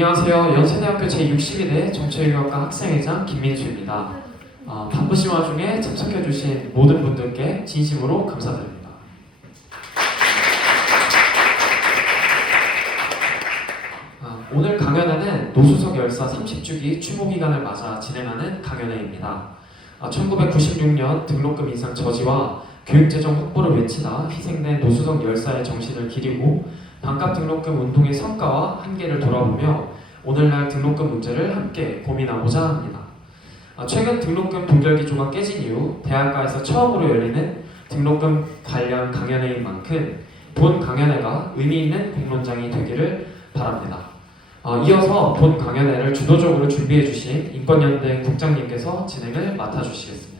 안녕하세요. 연세대학교 제62대 정치외교학과 학생회장 김민수입니다. 바쁘신 와중에 참석해주신 모든 분들께 진심으로 감사드립니다. 오늘 강연회는 노수석 열사 30주기 추모기간을 맞아 진행하는 강연회입니다. 1996년 등록금 인상 저지와 교육재정 확보를 외치다 희생된 노수석 열사의 정신을 기리고 반값 등록금 운동의 성과와 한계를 돌아보며 오늘날 등록금 문제를 함께 고민하고자 합니다. 최근 등록금 동결기조가 깨진 이후 대학가에서 처음으로 열리는 등록금 관련 강연회인 만큼 본 강연회가 의미 있는 공론장이 되기를 바랍니다. 이어서 본 강연회를 주도적으로 준비해주신 인권연대 국장님께서 진행을 맡아주시겠습니다.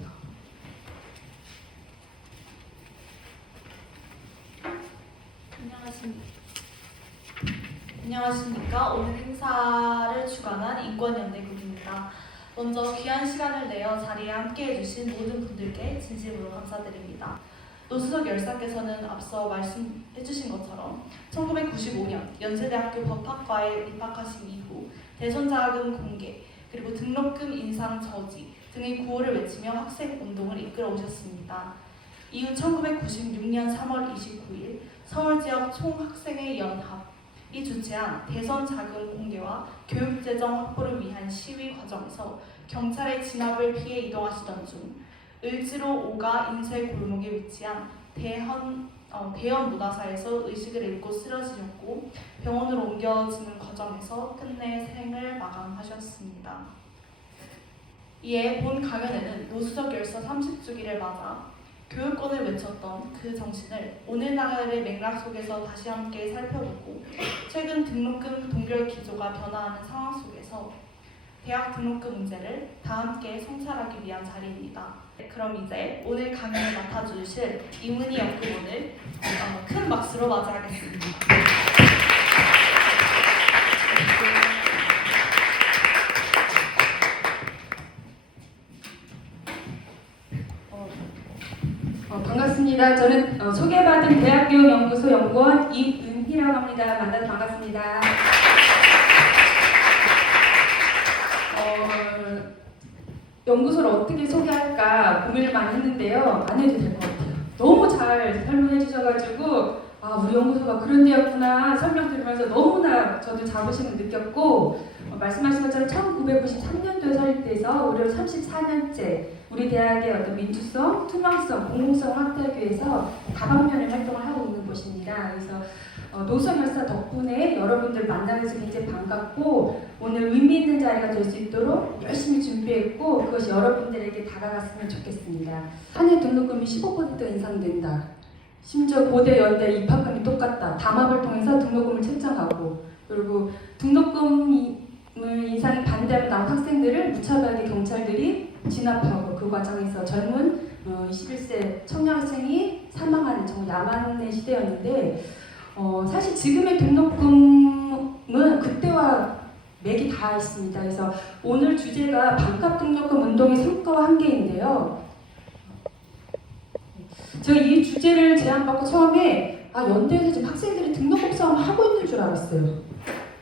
안녕하십니까. 오늘 행사를 주관한 인권연대국입니다. 먼저 귀한 시간을 내어 자리에 함께해 주신 모든 분들께 진심으로 감사드립니다. 노수석 열사께서는 앞서 말씀해 주신 것처럼 1995년 연세대학교 법학과에 입학하신 이후 대선자금 공개, 그리고 등록금 인상 저지 등의 구호를 외치며 학생운동을 이끌어 오셨습니다. 이후 1996년 3월 29일 서울지역 총학생회 연합이 주최한 대선 자금 공개와 교육재정 확보를 위한 시위 과정에서 경찰의 진압을 피해 이동하시던 중 을지로 5가 인쇄 골목에 위치한 대현 문화사에서 의식을 잃고 쓰러지셨고 병원으로 옮겨지는 과정에서 끝내 생을 마감하셨습니다. 이에 본 강연에는 노수석 열사 30주기를 맞아 교육권을 외쳤던 그 정신을 오늘날의 맥락 속에서 다시 함께 살펴보고 최근 등록금 동결 기조가 변화하는 상황 속에서 대학 등록금 문제를 다 함께 성찰하기 위한 자리입니다. 그럼 이제 오늘 강연을 맡아주실 이문희 연구원을 큰 박수로 맞이하겠습니다. 반갑습니다. 저는 소개받은 대학교연구소 연구원 이은희라고 합니다. 만나서 반갑습니다. 연구소를 어떻게 소개할까 고민을 많이 했는데요. 안 해도 될 것 같아요. 너무 잘 설명해 주셔가지고 우리 연구소가 그런 데였구나 설명 들으면서 너무나 저도 자부심을 느꼈고 말씀하신 것처럼 1993년도에 설립돼서 올해 34년째 우리 대학의 어떤 민주성, 투명성, 공공성을 확대하기 위해서 다방면의 활동을 하고 있는 곳입니다. 그래서 노수석 열사 덕분에 여러분들 만나서 굉장히 반갑고 오늘 의미 있는 자리가 될 수 있도록 열심히 준비했고 그것이 여러분들에게 다가갔으면 좋겠습니다. 한 해 등록금이 15% 인상된다. 심지어 고대 연대 입학금이 똑같다. 담합을 통해서 등록금을 책정하고 그리고 등록금을 인상에 반대하며 나온 학생들을 무차별하게 경찰들이 진압하고 그 과정에서 젊은 21세 청년 학생이 사망하는 정말 야만의 시대였는데 사실 지금의 등록금은 그때와 맥이 다 있습니다. 그래서 오늘 주제가 반값 등록금 운동의 성과와 한계인데요. 제가 이 주제를 제안받고 처음에 연대에서 지금 학생들이 등록금 싸움을 하고 있는 줄 알았어요.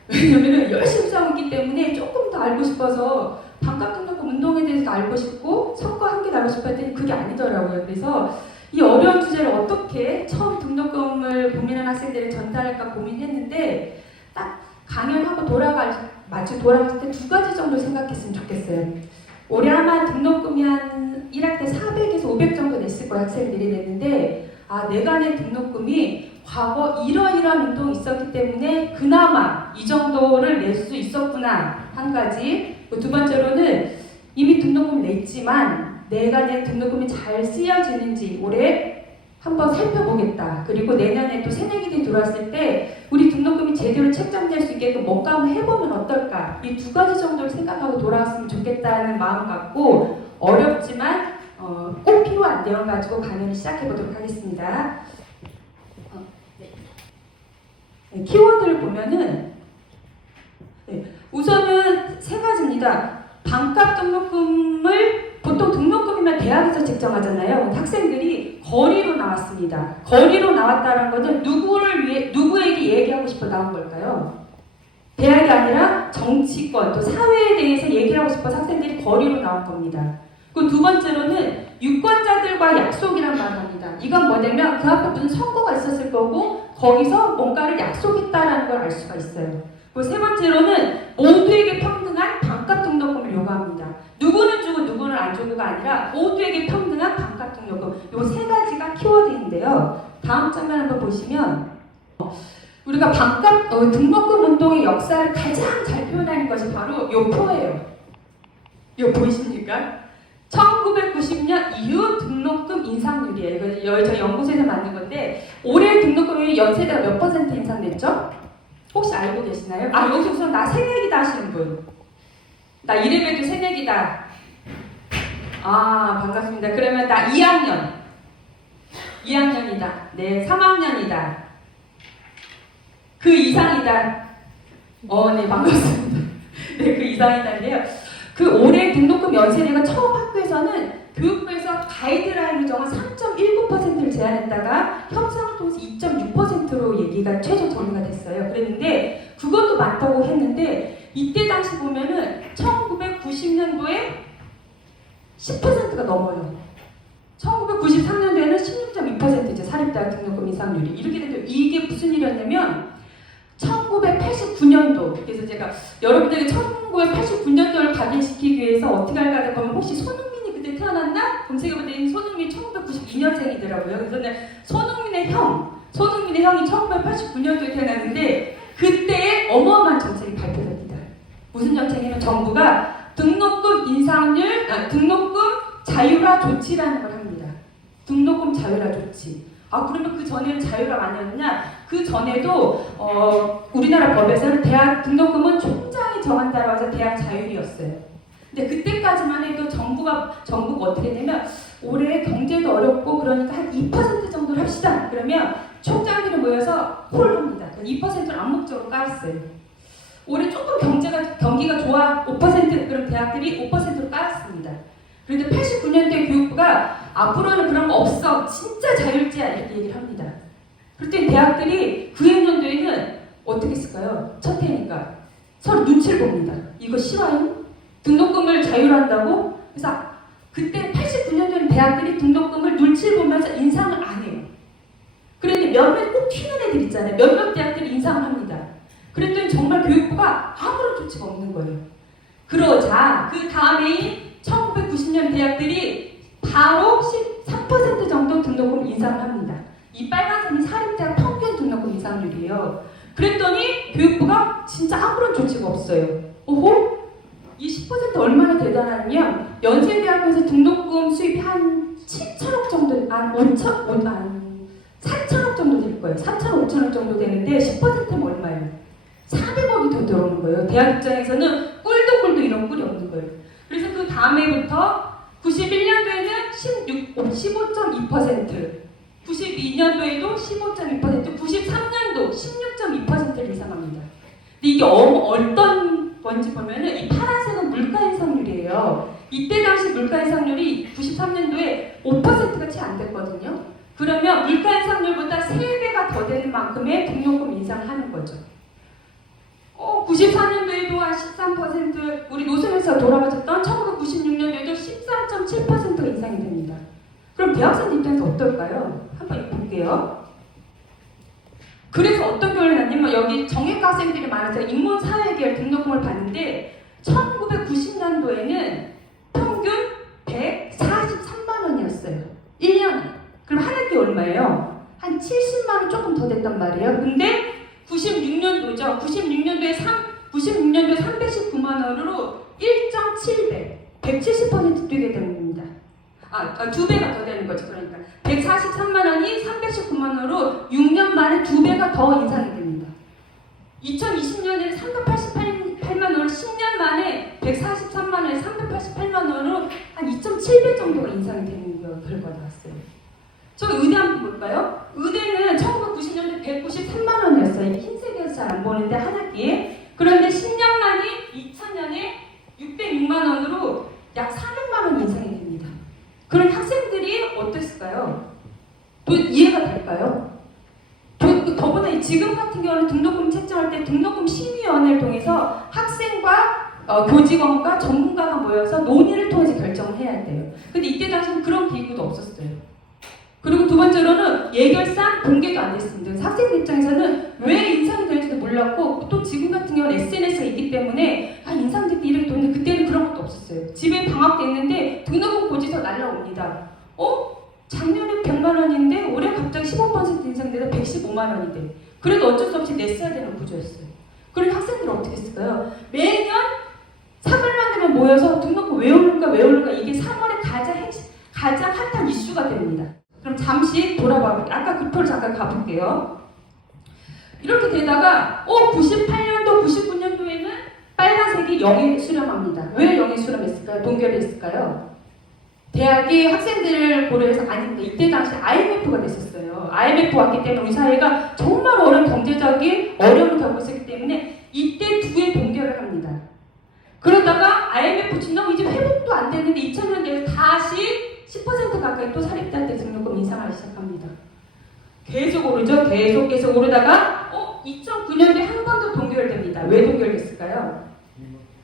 왜냐면 열심히 싸우기 때문에 조금 더 알고 싶어서 반값 등록금 운동에 대해서 알고 싶고 성과 한계를 알고 싶어 했더니 그게 아니더라고요. 그래서 이 어려운 주제를 어떻게 처음 등록금을 고민하는 학생들에 전달할까 고민했는데 딱 강연하고 마치 돌아갔을 때 2가지 정도 생각했으면 좋겠어요. 올해 아마 등록금이 한 1학 때 400에서 500 정도 냈을 거예요. 학생들이 냈는데 내가 낸 등록금이 과거 이러이러한 운동이 있었기 때문에 그나마 이 정도를 낼 수 있었구나 한 가지. 두 번째로는 이미 등록금을 냈지만 내가 낸 등록금이 잘 쓰여지는지 올해 한번 살펴보겠다. 그리고 내년에 또 새내기들이 들어왔을 때 우리 등록금이 제대로 책정될 수 있게끔 뭔가 한번 해보면 어떨까. 이 2가지 정도를 생각하고 돌아왔으면 좋겠다는 마음 갖고 어렵지만 꼭 필요한 내용 가지고 강연을 시작해보도록 하겠습니다. 키워드를 보면은 우선은 3가지입니다. 반값 등록금을 보통 등록금이면 대학에서 책정하잖아요. 학생들이 거리로 나왔습니다. 거리로 나왔다는 것은 누구에게 얘기하고 싶어 나온 걸까요? 대학이 아니라 정치권 또 사회에 대해서 얘기를 하고 싶어서 학생들이 거리로 나온 겁니다. 그 두 번째로는 유권자들과 약속이란 말을 합니다. 이건 뭐냐면 그 앞에 무슨 선거가 있었을 거고 거기서 뭔가를 약속했다라는 걸 알 수가 있어요. 그 세 번째로는 모두에게 평등한 반값 등록금을 요구합니다. 누구는 주고 누구는 안 주고가 아니라 모두에게 평등한 반값 등록금. 요 세 가지가 키워드인데요. 다음 장면 한번 보시면 우리가 반값 등록금 운동의 역사를 가장 잘 표현하는 것이 바로 요 표예요. 요 보이십니까? 1990년 이후 등록금 인상률이에요. 이거 저희 연구소에서 만든 건데 올해 등록금이 연세대가 몇 퍼센트 인상됐죠? 혹시 알고 계시나요? 아 여기서 우선 나 새내기다 하시는 분. 나 이래봬도 새내기다. 아 반갑습니다. 그러면 나 2학년이다. 네 3학년이다. 그 이상이다. 네 반갑습니다. 네 그 이상이다인데요. 그 올해 등록금 연세대가 처음 학교에서는 교육부에서 가이드라인을 정한 3.19%를 제안했다가 협상을 통해서 2.6%로 얘기가 최종 정리가 됐어요. 그랬는데 그것도 맞다고 했는데 이때 당시 보면은 1990년도에 10%가 넘어요. 1993년도에는 16.2%죠. 사립대학 등록금 인상률이. 이렇게 되면 이게 무슨 일이었냐면 1989년도, 그래서 제가 여러분들에게 1989년도를 각인시키기 위해서 어떻게 할까 하면 혹시 손흥민이 그때 태어났나? 검색해봤더니 손흥민이 1992년생이더라고요. 그래서 손흥민의 형이 1989년도에 태어났는데 그때 어마어마한 정책이 발표됩니다. 무슨 정책이냐면 정부가 등록금 인상률, 등록금 자율화 조치라는 걸 합니다. 등록금 자율화 조치. 그러면 그 전에는 자율화가 아니었느냐? 그 전에도 우리나라 법에서는 대학 등록금은 총장이 정한다고 해서 대학 자율이었어요. 근데 그때까지만 해도 정부가 어떻게 되냐면 올해 경제도 어렵고 그러니까 한 2% 정도를 합시다. 그러면 총장들이 모여서 콜합니다. 2%를 암묵적으로 깔았어요. 올해 조금 경기가 좋아 5% 그럼 대학들이 5%로 깔았습니다. 그런데 89년대 교육부가 앞으로는 그런 거 없어. 진짜 자율제야. 이렇게 얘기를 합니다. 그랬더니 대학들이 그 해년도에는 어떻게 했을까요? 첫 해니까 서로 눈치를 봅니다. 이거 싫어요? 등록금을 자율화한다고? 그래서 그때 89년도에는 대학들이 등록금을 눈치를 보면서 인상을 안 해요. 그런데 몇몇 꼭 튀는 애들 있잖아요. 몇몇 대학들이 인상을 합니다. 그랬더니 정말 교육부가 아무런 조치가 없는 거예요. 그러자 그 다음에 1990년 대학들이 바로 13% 정도 등록금 인상을 합니다. 이 빨간선이 사립대학 평균 등록금 인상률이에요. 그랬더니 교육부가 진짜 아무런 조치가 없어요. 오호? 이 10% 얼마나 대단하냐면 연세대학교에서 등록금 수입이 한 7천억 정도, 4천억 정도 될 거예요. 4천억, 5천억 정도 되는데 10%면 얼마예요? 400억이 더 들어오는 거예요. 대학 입장에서는 꿀도 이런 꿀이 없는 거예요. 그래서 그 다음 해부터 91년도에는 15.2%, 92년도에도 15.2%, 93년도 16.2%를 인상합니다. 근데 이게 어떤 건지 보면은 이 파란색은 물가 인상률이에요. 이때 당시 물가 인상률이 93년도에 5%가 채 안 됐거든요. 그러면 물가 인상률보다 3배가 더 되는 만큼의 등록금 인상을 하는 거죠. 94년도에도 한 13%, 우리 노선에서 돌아가셨던 1996년도에도 13.7%가 인상이 됩니다. 그럼 대학생 입장에서 어떨까요? 한번 볼게요. 그래서 어떤 결론이 났냐면 여기 정외과 학생들이 많아서 인문사회계열 등록금을 받는데 1990년도에는 평균 143만 원이었어요. 1년에. 그럼 한 학기 얼마예요? 한 70만 원 조금 더 됐단 말이에요. 근데 96년도에 319만 원으로 1.7배, 170% 뛰게 됩니다. 2배가 더 되는 거죠. 그러니까 143만 원이 319만 원으로 6년 만에 2배가 더 인상이 됩니다. 2020년에 388만 원을 10년 만에 143만 원에 388만 원으로 한 2.7배 정도가 인상이 되는 결과가 나왔어요. 저 의대 한번 볼까요? 의대는 1990년대 193만 원이었어요. 흰색이어서 잘 안 보는데 한 학기에. 그런데 10년 만에 2000년에 606만 원으로 약 400만 원 인상이 됩니다. 그런 학생들이 어땠을까요? 또 이해가 될까요? 더 저번에 지금 같은 경우는 등록금 책정할 때 등록금 심의위원회를 통해서 학생과 교직원과 전문가가 모여서 논의를 통해서 결정을 해야 돼요. 근데 이때 당시는 그런 기구도 없었어요. 그리고 두 번째로는 예결상 공개도 안 됐습니다. 그래서 학생들 입장에서는 왜 인상이 되는지도 몰랐고 또 지금 같은 경우는 SNS가 있기 때문에 인상됐다 이렇게 됐는데 그때는 그런 것도 없었어요. 집에 방학됐는데 등록금 고지서 날라옵니다. 작년에 100만 원인데 올해 갑자기 15% 인상돼서 115만 원이 돼. 그래도 어쩔 수 없이 냈어야 되는 구조였어요. 그럼 학생들은 어떻게 했을까요? 매년 3월만 되면 모여서 등록금 왜 오를까 이게 3월에 가장 핫한 이슈가 됩니다. 그럼 잠시 돌아볼게요. 아까 그 표를 잠깐 가볼게요. 이렇게 되다가 98년도, 99년도에는 빨간색이 영예 수렴합니다. 왜 영예 수렴했을까요? 동결했을까요? 대학이 학생들을 고려해서 아닌데 이때 당시 IMF가 됐었어요. IMF 왔기 때문에 우리 사회가 정말 어려운 경제적인 어려움을 겪고 있었기 때문에 이때 두 해 동결을 합니다. 그러다가 IMF 지나고 이제 회복도 안 됐는데 2000년대에 다시 10% 가까이 또 사립대한테 등록금 인상하기 시작합니다. 계속 오르죠. 계속 오르다가 2009년도에 한 번 더 동결됩니다. 왜 동결됐을까요?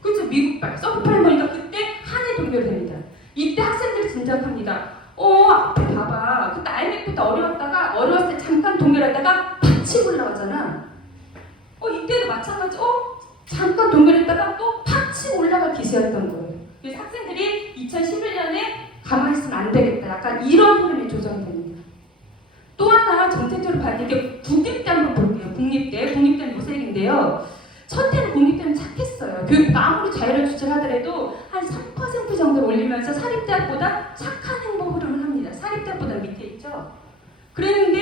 그렇죠. 미국발 서브프라임 보니까 그때 한 해 동결됩니다. 이때 학생들이 짐작합니다. 앞에 봐봐. 그때 IMF 때 어려웠을 때 잠깐 동결하다가 팍 올라가잖아. 이때도 마찬가지. 잠깐 동결했다가 또 팍 올라갈 기세였던 거예요. 그래서 학생들이 2011년에 가만히 있으면 안 되겠다. 약간 이런 흐름이 조성이 됩니다. 또 하나 정책적으로 봐야 될 게 국립대 한번 볼게요. 국립대는 무색인데요. 첫 해는 국립대는 착했어요. 교육부가 아무리 자율화 조치를 하더라도 한 3% 정도 올리면서 사립대학보다 착한 행보 흐름을 합니다. 사립대학보다 밑에 있죠. 그랬는데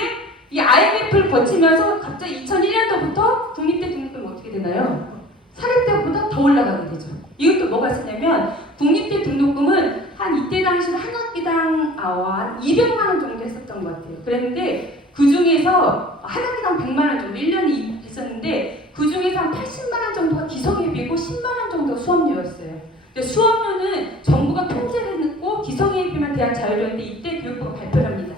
이 IMF를 거치면서 갑자기 2001년도부터 국립대 등록금이 어떻게 되나요? 사립대학보다 더 올라가게 되죠. 이것도 뭐가 있었냐면 국립대 등록금은 한 이때 당시 한 학기당 한 200만 원 정도 했었던 것 같아요. 그랬는데 그 중에서 한 학기당 100만 원 정도 1년이 했었는데 그 중에서 한 80만 원 정도가 기성예비고 10만 원 정도가 수업료였어요. 근데 수업료는 정부가 통제를 했고 기성예비만 대학 자율화인데 이때 교육부가 발표를 합니다.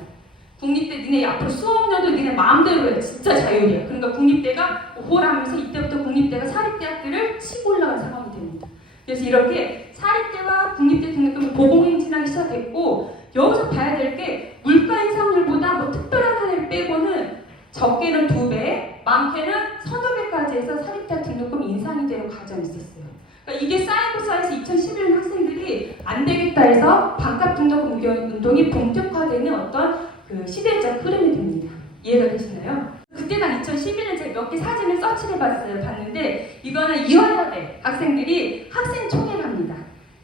국립대 니네 앞으로 수업료도 니네 마음대로 해. 진짜 자율이야. 그러니까 국립대가 호라면서 이때부터 국립대가 사립대학들을 치고 올라간 상황이 됩니다. 그래서 이렇게 사립대와 국립대 등록금이 보공행진하기 시작했고 여기서 봐야 될 게 물가 인상률보다 뭐 특별한 하나를 빼고는 적게는 2배, 많게는 서너 배까지 해서 사립대학 등록금 인상이 되는 과정이 있었어요. 그러니까 이게 쌓이고 쌓여서 2011년 학생들이 안 되겠다 해서 반값 등록금 운동이 본격화되는 어떤 그 시대적 흐름이 됩니다. 이해가 되시나요? 그때 난 2011년 제가 몇 개 사진을 서치를 봤는데 이거는 이화여대 학생들이 학생총회를 합니다.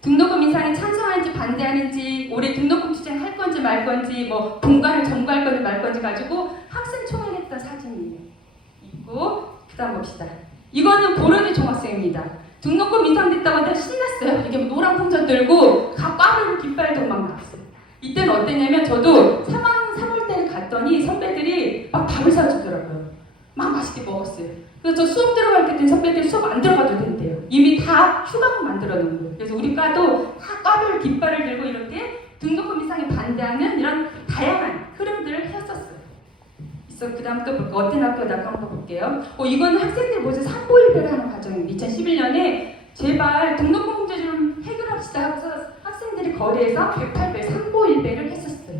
등록금 인상에 찬성하는지 반대하는지 올해 등록금 투쟁할 건지 말 건지 뭐 본관을 점거할 건지 말 건지 가지고 학생총회를 했던 사진이에요. 있고 그다음 봅시다. 이거는 고려대 중학생입니다. 등록금 인상됐다고 하니까 신났어요. 이게 뭐 노란 풍선 들고 빠르고 깃발 들고 막 나왔어요. 이때는 어땠냐면 저도 3월달에 갔더니 선배들이 막 밥을 사주더라고요. 막 맛있게 먹었어요. 그래서 저 수업 들어갈 때 선배들이 수업 안 들어가도 된대요. 이미 다 휴강을 만들어 놓은 거예요. 그래서 우리 과도 다 과별 깃발을 들고 이렇게 등록금 인상에 반대하는 이런 다양한 흐름들을 했었어요. 그 다음 또 볼게요. 어떤 학교다 한번 볼게요. 이거는 학생들 모두 삼보일배를 하는 과정입니다. 2011년에 제발 등록금 문제 좀 해결합시다 하고서 학생들이 거리에서 108배 삼보일배를 했었어요.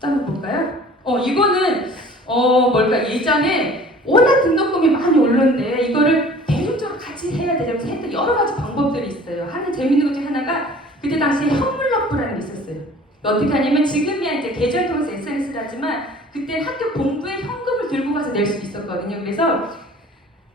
또 한번 볼까요? 이거는 뭘까 예전에 워낙 등록금이 많이 오르는데 이거를 대중적으로 같이 해야 되면서 했던 여러 가지 방법들이 있어요. 하나 재밌는 것 중에 하나가 그때 당시에 현물납부라는 게 있었어요. 어떻게 하냐면 지금이야 이제 계좌를 통해서 SNS를 하지만 그때 학교 본부에 현금을 들고 가서 낼 수 있었거든요. 그래서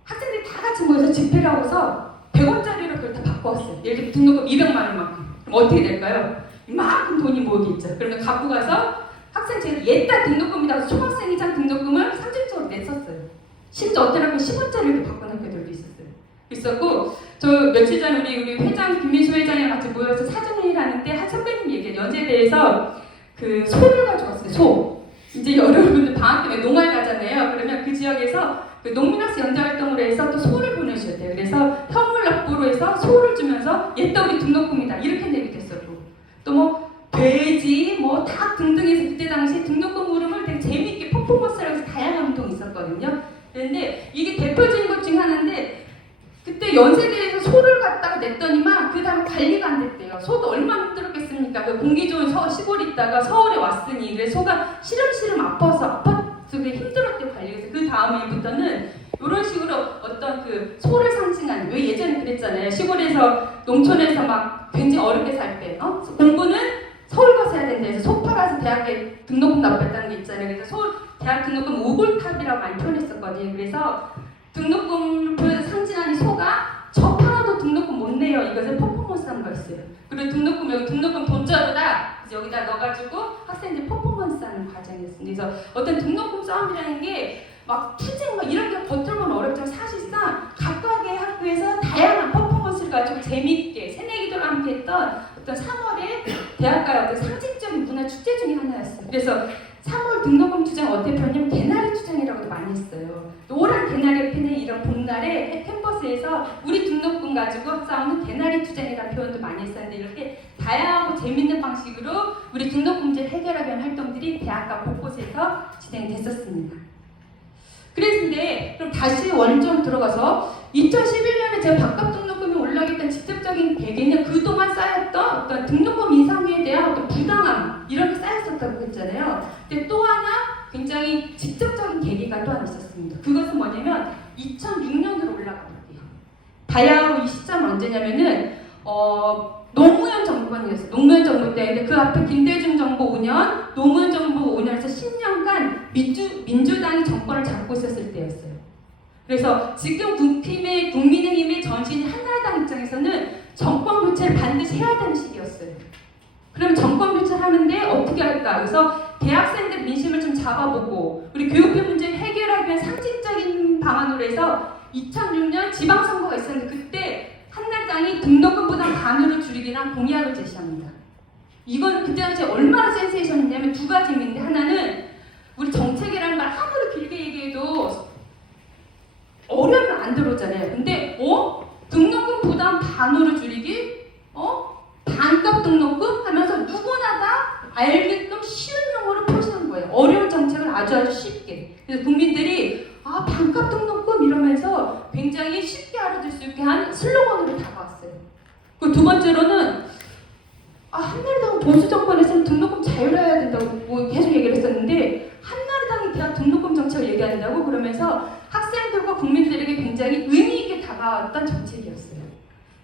학생들이 다 같이 모여서 집회를 하고서 100원짜리로 그걸 다 바꿔왔어요. 예를 들면 등록금 200만 원만큼. 그럼 어떻게 될까요? 이만큼 돈이 모이겠죠. 그러면 갖고 가서 학생 제가 옛날 등록금이라고 초등학생이장 등록금을 상징적으로 냈었어요. 심지어 어떤 학교는 10원짜리로 바꾼 학교들도 있었고 저 며칠 전에 우리 회장 김민수 회장이랑 같이 모여서 사전회의를 하는데 한 선배님 얘기해요. 연세대에서 그 소를 가져왔어요. 소. 이제 여러분들 방학 때문에 농활 가잖아요. 그러면 그 지역에서 그 농민학생 연대활동으로 해서 또 소를 보내셔야 돼요. 그래서 현물납부로 해서 소를 주면서 옛날 우리 등록금이다 이렇게 내게 됐었고 또 뭐 돼지 뭐 닭 등등해서 그때 당시 등록금 흐름을 되게 재미있게 퍼포먼스라고 해서 다양한 운동이 있었거든요. 있는데 이게 대표적인 것 중에 하나인데 그때 연세대에서 소를 갖다가 냈더니만 그 다음에 관리가 안 됐대요. 소도 얼마나 힘들었겠습니까? 그 공기 좋은 시골에 있다가 서울에 왔으니 그래서 소가 시름시름 아파서 아파서 힘들었대 관리해서 그 다음에부터는 이런 식으로 어떤 그 소를 상징하는 왜 예전에 그랬잖아요. 시골에서 농촌에서 막 굉장히 어렵게 살 때 공부는 서울 가서 해야 된다 해서 소 팔아서 대학에 등록금 납부했다는 게 있잖아요. 그래서 서울 대학 등록금 우골탑이라고 많이 표현했었거든요. 그래서 등록금을 상징하는 소가 저 팔아도 등록금 못 내요. 이것을 퍼포먼스 한 거였어요. 그리고 등록금 여기 등록금 돈자루다 여기다 넣어가지고 학생들 퍼포먼스 하는 과정이었습니다. 그래서 어떤 등록금 싸움이라는 게 막 투쟁 막 이런 게 겉으로는 어렵지만 사실상 각각의 학교에서 다양한 퍼포먼스를 가지고 재미있게 새내기들과 함께 했던 어떤 3월의 대학가의 어떤 상징적인 문화 축제 중에 하나였어요. 그래서 3월 등록금 투쟁 어떻게 표현하면 개나리 투쟁이라고도 많이 했어요. 노란 개나리 피는 이런 봄날에 캠퍼스에서 우리 등록금 가지고 싸우는 개나리 투쟁이라는 표현도 많이 했었는데 이렇게 다양하고 재밌는 방식으로 우리 등록금 문제를 해결하기 위한 활동들이 대학가 곳곳에서 진행됐었습니다. 그랬는데 그럼 다시 원점 들어가서 2011년에 제가 반값 등록금이 올라가게 된 직접적인 계기는 그동안 쌓였던 어떤 등록금 인상에 대한 어떤 부당함 이런 게 쌓였었다고 했잖아요. 근데 또 하나 굉장히 직접적인 계기가 또 하나 있었습니다. 그것은 뭐냐면 2006년으로 올라가거든요. 바야흐로 이 시점은 언제냐면은 노무현 정권이었어요. 노무현 정부 때인데 그 앞에 김대중 정부 5년, 노무현 정부 5년에서 10년간 민주당이 정권을 잡고 있었을 때였어요. 그래서 지금 국민의힘의 전신인 한나라당 입장에서는 정권 교체를 반드시 해야 되는 시기였어요. 그럼 정권 교체를 하는데 어떻게 할까? 그래서 대학생들 민심을 좀 잡아보고 우리 교육비 문제를 해결하기 위한 상징적인 방안으로 해서 2006년 지방선거가 있었는데 그때 한나라당이 등록금 부담 반으로 줄이기란 공약을 제시합니다. 이건 그때 당시에 얼마나 센세이션이냐면 두 가지인데 하나는 우리 정책이라는 말 아무리 길게 얘기해도 어려우면 안 들어오잖아요. 근데 등록금 부담 반으로 줄이기? 반값 등록금? 하면서 누구나 다 알게끔 쉬운 용어로 표시한 거예요. 어려운 정책을 아주 쉽게. 그래서 국민들이 반값 등록금 이러면서 굉장히 쉽게 알아들 수 있게 한 슬로건으로 다가왔어요. 그리고 두 번째로는 한나라당은 보수 정권에서는 등록금 자율화해야 된다고 계속 얘기를 했었는데 한나라당이 대학 등록금 정책을 얘기한다고 그러면서 학생들과 국민들에게 굉장히 의미 있게 다가왔던 정책이었어요.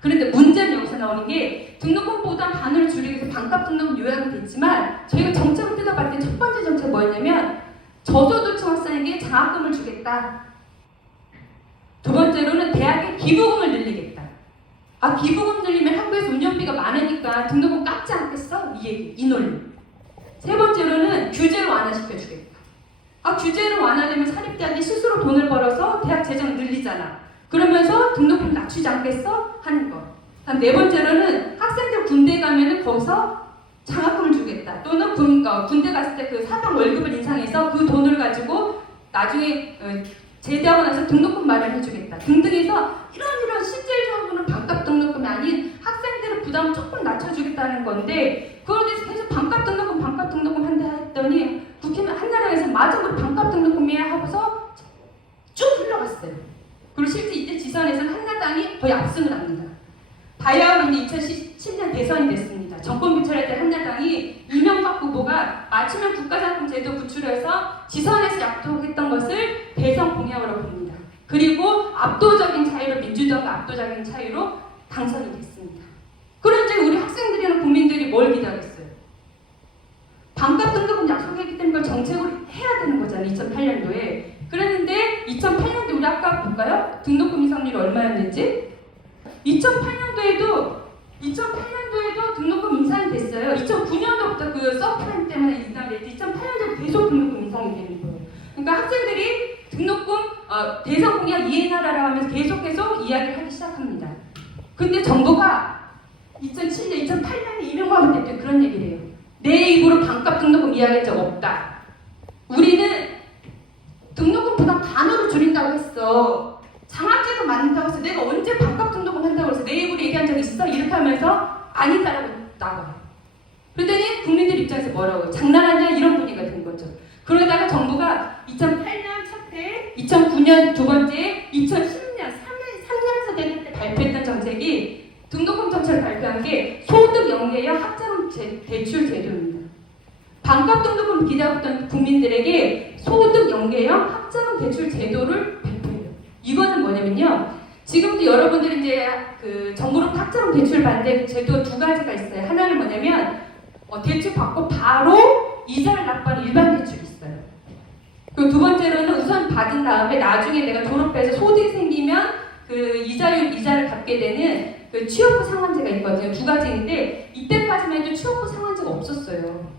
그런데 문제는 여기서 나오는 게 등록금 부담 반으로 줄이기 위해서 반값 등록금 요약은 됐지만 저희가 정책을 뜯어봤을 때 첫 번째 정책 뭐였냐면 저소득층 학생에게 장학금을 주겠다. 두 번째로는 대학에 기부금을 늘리겠다. 기부금 늘리면 학교에서 운영비가 많으니까 등록금 깎지 않겠어? 이 얘기, 이 논리. 세 번째로는 규제를 완화시켜주겠다. 규제를 완화되면 사립대학이 스스로 돈을 벌어서 대학 재정을 늘리잖아. 그러면서 등록금 낮추지 않겠어? 하는 거. 다음 네 번째로는 학생들 군대에 가면은 거기서 장학금을 주겠다. 또는 군대 갔을 때 그 사병 월급을 인상해서 그 돈을 가지고 나중에 제대하고 나서 등록금 마련해주겠다. 등등해서 이런 실질적으로는 반값 등록금이 아닌 학생들의 부담을 조금 낮춰주겠다는 건데 그걸 대해서 계속 반값 등록금 한다 했더니 국회의원 한나라에서 맞아 우리 반값 등록금이야 하고서 쭉 흘러갔어요. 그리고 실제 이때 지선에서는 한나라당이 거의 압승을 합니다. 바야흐로 2017년 대선이 됐습니다. 정권 교체할 때 한나라당이 이명박 후보가 맞춤형 국가장학금 제도 구출해서 지선에서 약속했던 것을 대선 공약으로 봅니다. 그리고 압도적인 차이로 민주당과 압도적인 차이로 당선이 됐습니다. 그런데 우리 학생들이나 국민들이 뭘 기다렸어요? 반값 등록금 약속했기 때문에 그걸 정책으로 해야 되는 거잖아요. 2008년도에. 그랬는데 2008년도에 우리 아까 볼까요? 등록금 인상률이 얼마였는지? 2008년도에도 등록금 인상이 됐어요. 2009년도부터 그 서프라임 때문에 인상이 됐지 2008년도에 계속 등록금 인상이 되는 거예요. 그러니까 학생들이 등록금 대선 공약 이행하라고 하면서 계속 이야기를 하기 시작합니다. 근데 정부가 2007년, 2008년에 이명박 대통령이 그런 얘기를 해요. 내 입으로 반값 등록금 이야기한 적 없다. 우리는 등록금 부담 반으로 줄인다고 했어. 장학제도 만든다고 해서 내가 언제 반값 등록금 한다고 해서 내 입으로 얘기한 적 있어? 이렇게 하면서 아니다라고 나가요. 그러더니 국민들 입장에서 뭐라고 해요? 장난하냐? 이런 분위기가 된 거죠. 그러다가 정부가 2008년 첫 해, 2009년 아니면 두 번째 2010년 3년서 됐을 때 발표했던 정책이 등록금 정책을 발표한 게 소득 연계형 학자금 대출 제도입니다. 반값 등록금 기다렸던 국민들에게 소득 연계형 학자금 대출 제도를 발표해요. 이거는 뭐냐면요. 지금도 여러분들이 이제 그 정부로부터 학자금 대출 받는 제도 두 가지가 있어요. 하나는 뭐냐면 대출 받고 바로 이자를 납부하는 일반 대출이 있어요. 그리고 두 번째로는 우선 받은 다음에 나중에 내가 졸업해서 소득이 생기면 그 이자를 갚게 되는 그 취업부 상환제가 있거든요. 두 가지인데 이때까지만 해도 취업부 상환제가 없었어요.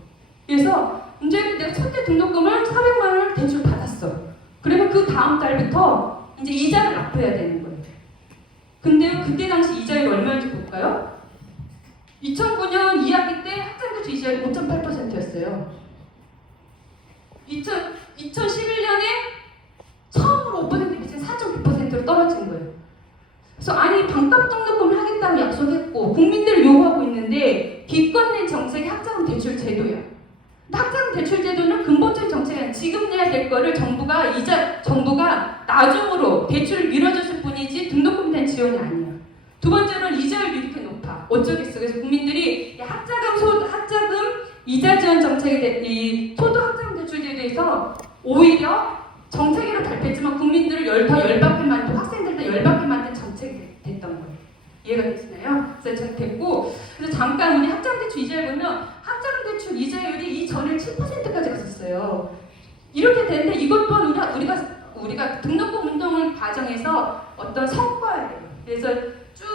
그래서 문제는 내가 첫째 등록금을 400만 원을 대출 받았어. 그러면 그 다음 달부터 이제 이자를 납부해야 되는 거예요. 근데 그때 당시 이자율이 얼마인지 볼까요? 2009년 2학기 때 학생대출 이자율이 5.8%였어요. 2011년에 처음으로 5% 비친 4.9%로 떨어진 거예요. 그래서 아니 반값 등록금을 하겠다는 약속했고 국민들을 요구하고 있는데 기껏 낸 정책이 학자금 대출 제도야. 학자금 대출 제도는 근본적인 정책이 아니라 지금 내야 될 거를 정부가 나중으로 대출을 밀어줬을 뿐이지 등록금에 대한 지원이 아니야. 두 번째로는 이자율이 이렇게 높아. 어쩌겠어. 그래서 국민들이 학자금 이자 지원 정책에 대해 이 소득 학자금 대출 제도에서 오히려 정책으로 발표했지만 국민들을 더 열받게 만들고 학생들도 열받게 만든 정책이 됐던 거예요. 이해가 되시나요? 그래서 전 됐고 그래서 잠깐 우리 학자금 대출 이자율 보면 학자금 대출 이자율이 이전에 7%까지 갔었어요. 이렇게 되는데 이것 또한 우리가 등록금 운동을 과정에서 어떤 성과예요. 그래서 쭉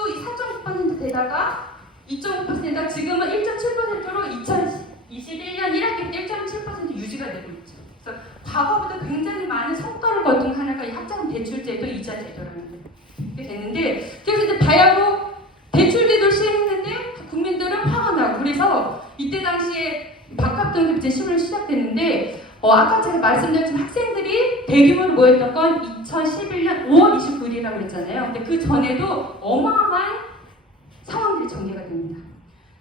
4.9% 되다가 2.5%가 지금은 1.7%로 2021년 1학기 때 1.7% 유지가 되고 있죠. 그래서 과거보다 굉장히 많은 성과를 거둔 하나가 이 학자금 대출제도 이자 제도라는 게 됐는데 그래서 이제 바야흐로 대출제도를 시행했는데 국민들은 화가 나고 그래서 이때 당시에 반값 등급 이제 시험을 시작됐는데 아까 제가 말씀드렸지만 학생들이 대규모로 모였던 건 2011년 5월 29일이라고 그랬잖아요. 근데 그 전에도 어마어마한 상황들이 전개가 됩니다.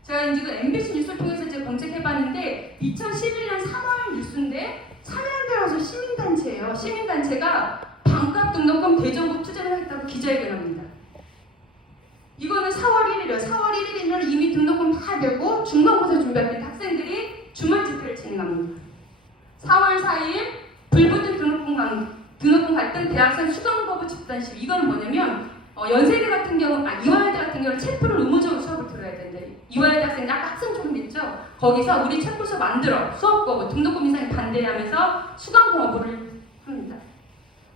제가 이제 그 MBC 뉴스를 통해서 제가 검색해봤는데 2011년 3월 뉴스인데 참여연대라서 시민단체예요. 시민단체가 반값 등록금 대전국 투자를 하겠다고 기자회견합니다. 이거는 4월 1일이에요. 4월 1일이면 이미 등록금 다 되고 중간고사 준비할 때 학생들이 주말 집회를 진행합니다. 4월 4일 불붙은 등록금 갈등 대학생 수강 거부 집단 시위. 이건 뭐냐면 연세대 같은 경우, 이화여대 같은 경우는 체프를 의무적으로 수업을 들어야 된대. 이화여대 학생들 아까 학생 조금 있죠? 거기서 우리 체프 수업 만들어 수업 거부 등록금 인상에 반대하면서 수강 거부를 합니다.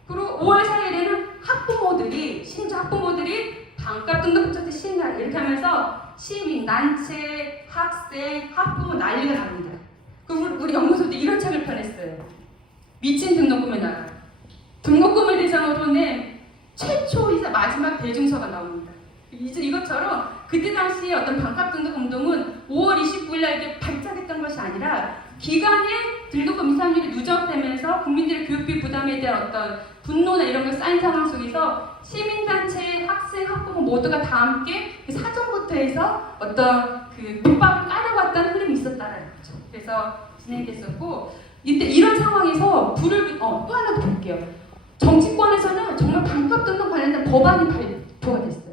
그리고 5월 4일에는 심지어 학부모들이 반값 등록금 자체 시행하라 이렇게 하면서 시민, 단체, 학생, 학부모 난리가 납니다. 우리 연구소도 이런 책을 펴냈어요. 미친 등록금의 나라. 등록금을 대상으로 낸 최초이자 마지막 대중서가 나옵니다. 이것처럼 그때 당시에 어떤 반값 등록금 운동은 5월 29일 날 이렇게 발작했던 것이 아니라 기간에 등록금 인상률이 누적되면서 국민들의 교육비 부담에 대한 어떤 분노나 이런 게 쌓인 상황 속에서 시민단체, 학생, 학부모 모두가 다 함께 그 사전부터 해서 어떤 그 밑밥을 깔아왔다는 흐름이 있었다는 거죠. 그래서 진행됐었고 이때 이런 상황에서 또 하나 더 볼게요. 정치권에서는 정말 반값 등록 관련된 법안이 발표가 됐어요.